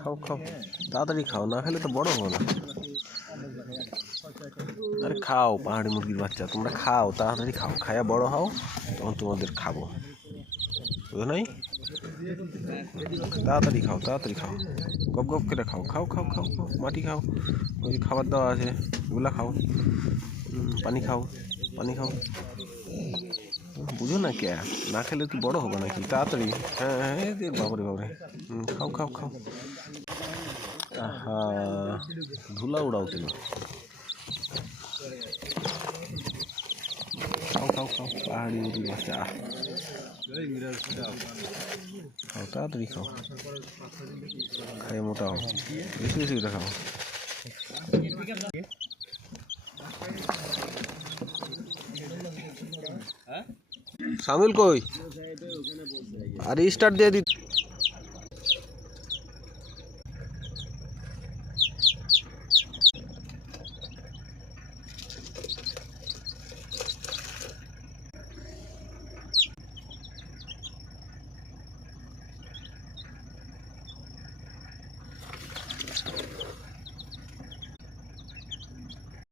খাও খাও, তাড়াতাড়ি খাও, না খেলে তো বড় হবো না। আরে খাও পাহাড়ি মুরগির বাচ্চা, তোমরা খাও, তাড়াতাড়ি খাও, খায়া বড় হও, তখন তোমাদের খাবো, বুঝো নাই? তাড়াতাড়ি খাও, তাড়াতাড়ি খাও, গপ গপ করে খাও, খাও খাও খাও খাও, মাটি খাও, ওই যে খাবার দাওয়া আছে ওগুলা খাও, পানি খাও, পানি খাও, বুঝো না কে? না খেলে তুই বড় হবে নাকি? তাড়াতাড়ি, হ্যাঁ হ্যাঁ, বাবরে বাবরে, খাও খাও খাও। আহা, ধুলা উড়াও কেন? খাও খাও খাও, পাহাড়ি মুরগির বাচ্চা, খাও তাড়াতাড়ি খাও, খাইয়ে মোটা হও, বেশি বেশি করে খাও। সামিল কই? আরে স্টার্ট দিয়ে দিত।